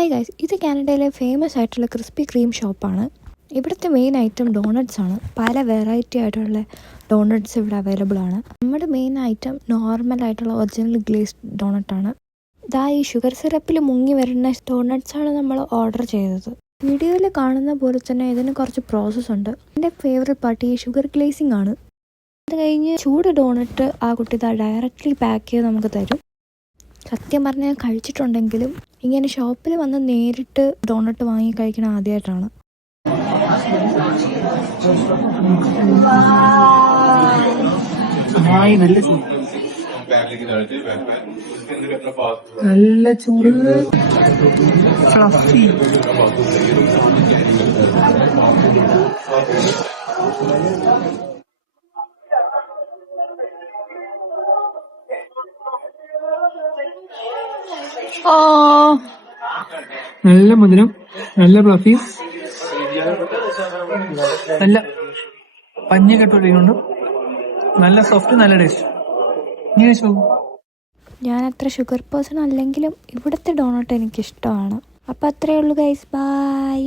Hi guys, ഇത് കാനഡയിലെ famous ആയിട്ടുള്ള ക്രിസ്പി ക്രീം ഷോപ്പാണ്. ഇവിടുത്തെ മെയിൻ ഐറ്റം ഡോണറ്റ്സ് ആണ്. പല വെറൈറ്റി ആയിട്ടുള്ള ഡോണറ്റ്സ് ഇവിടെ അവൈലബിൾ ആണ്. നമ്മുടെ മെയിൻ ഐറ്റം നോർമൽ ആയിട്ടുള്ള ഒറിജിനൽ ഗ്ലേസ്ഡ് ഡോണറ്റാണ്. ഇതാ ഈ ഷുഗർ സിറപ്പിൽ മുങ്ങി വരുന്ന ഡോണറ്റ്സ് ആണ് നമ്മൾ ഓർഡർ ചെയ്തത്. വീഡിയോയിൽ കാണുന്ന പോലെ തന്നെ ഇതിന് കുറച്ച് പ്രോസസ്സ് ഉണ്ട്. എൻ്റെ ഫേവറേറ്റ് പാർട്ട് ഈ ഷുഗർ ഗ്ലേസിംഗ് ആണ്. അത് കഴിഞ്ഞ് ചൂട് ഡോണറ്റ് ആ കുട്ടി ഡയറക്റ്റ്ലി പാക്ക് ചെയ്ത് നമുക്ക് തരും. സത്യം പറഞ്ഞാൽ കഴിച്ചിട്ടുണ്ടെങ്കിലും ഇങ്ങനെ ഷോപ്പിൽ വന്ന് നേരിട്ട് ഡോണറ്റ് വാങ്ങി കഴിക്കണ ആദ്യമായിട്ടാണ്. നല്ല ചൂട് ഫ്ലഫി. നല്ല മധുരം, നല്ല ഫ്ലഫി, നല്ല പഞ്ഞൊക്കെ ഇട്ടുകൊണ്ട് നല്ല സോഫ്റ്റ്, നല്ല ടേസ്റ്റ്. ഞാൻ അത്ര ഷുഗർ പേഴ്സൺ അല്ലെങ്കിലും ഇവിടുത്തെ ഡോണറ്റ് എനിക്കിഷ്ടമാണ്. അപ്പം അത്രയേ ഉള്ളൂ ഗൈസ്, ബൈ.